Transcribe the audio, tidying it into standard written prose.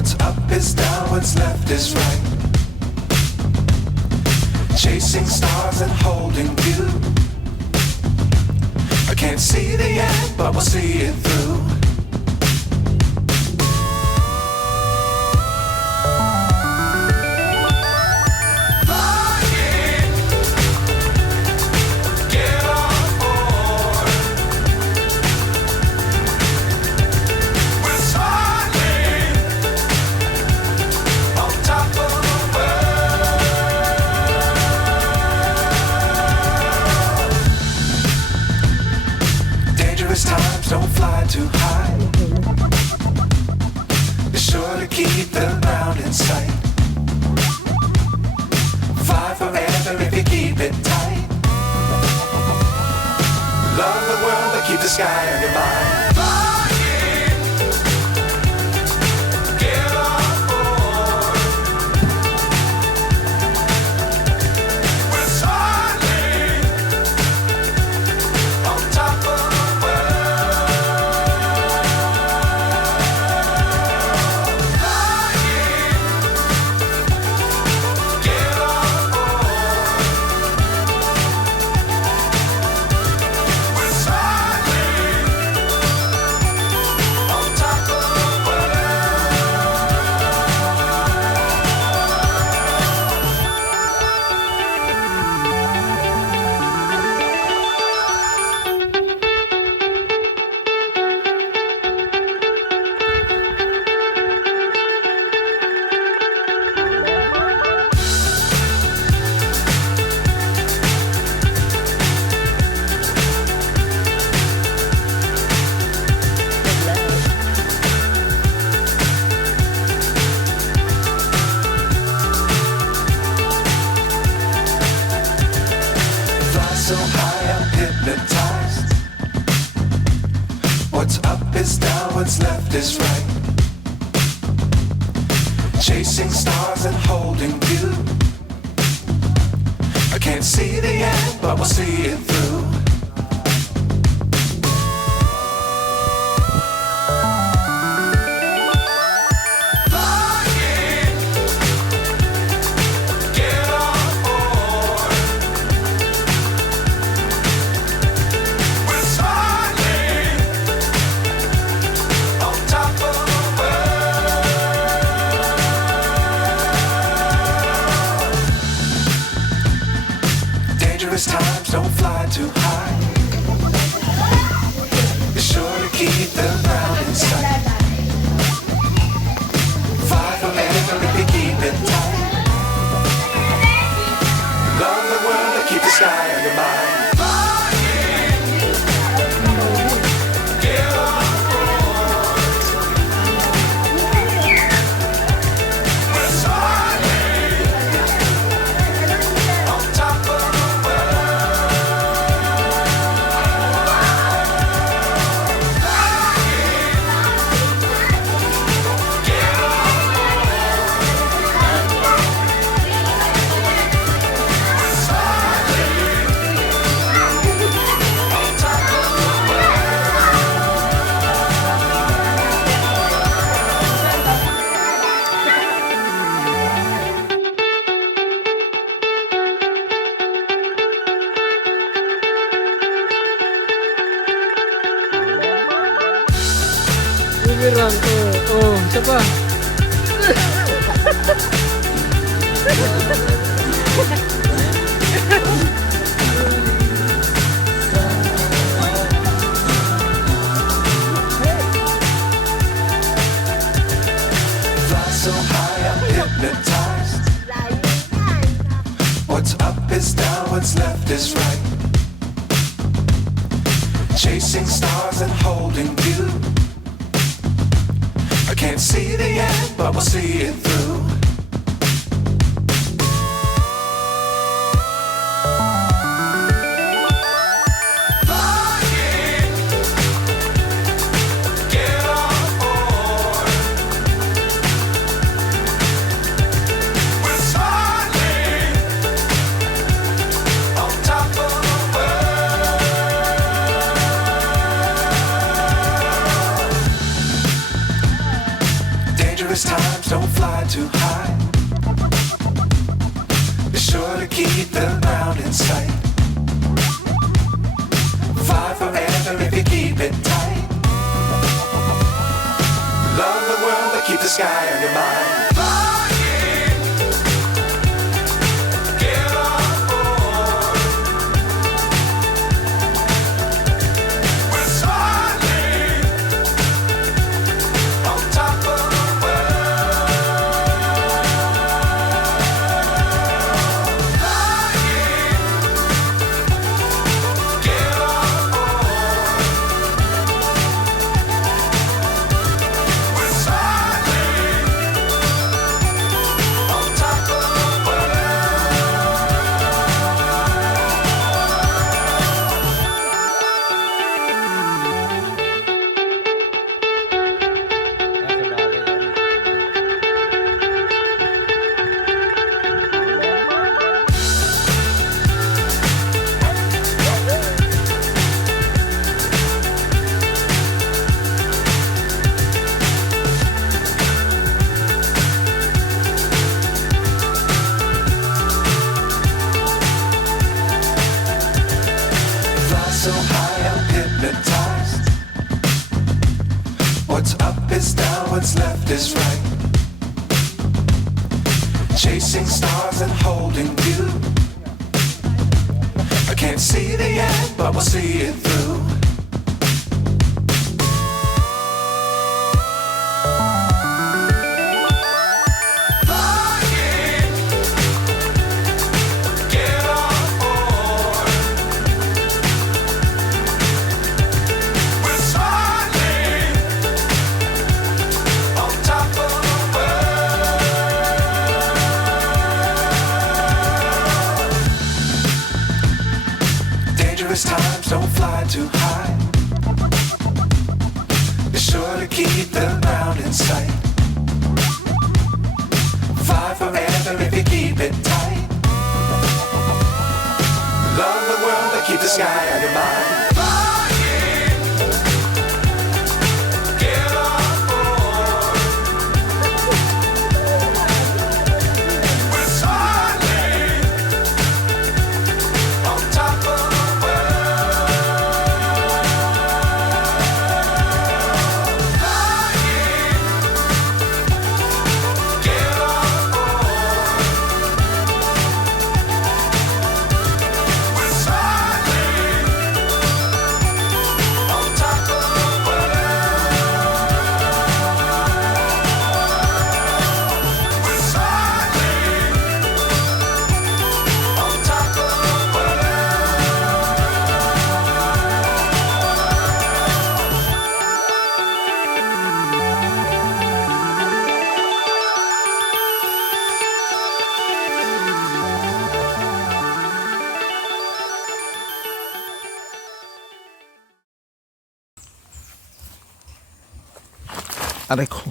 What's up is down, what's left is right. Chasing stars and holding you. I can't see the end, but we'll see it through. Don't fly too high. Be sure to keep the ground in sight. Fly forever if you keep it tight. Love the world but keep the sky on your mind. So high I'm hypnotized. What's up is down, what's left is right. Chasing stars and holding you. I can't see the end, but we'll see it through. Times don't fly too high. Be sure to keep the ground in sight. Fly forever if you keep it tight. Love the world and keep the sky on your mind. Bilang oh, siapa? Fly so high I'm hypnotized. What's up is down, what's left is right. Chasing stars and holding you. I can't see the end, but we'll see it through. Dangerous times, don't fly too high. Be sure to keep the ground in sight. Fly forever if you keep it tight. Love the world, but keep the sky on your mind. So high, I'm hypnotized. What's up is down, what's left is right. Chasing stars and holding you. I can't see the end, but we'll see it through. Dangerous times, don't fly too high. Be sure to keep the ground in sight. Fly forever if you keep it tight. Love the world, but keep the sky on your mind. Aray ko.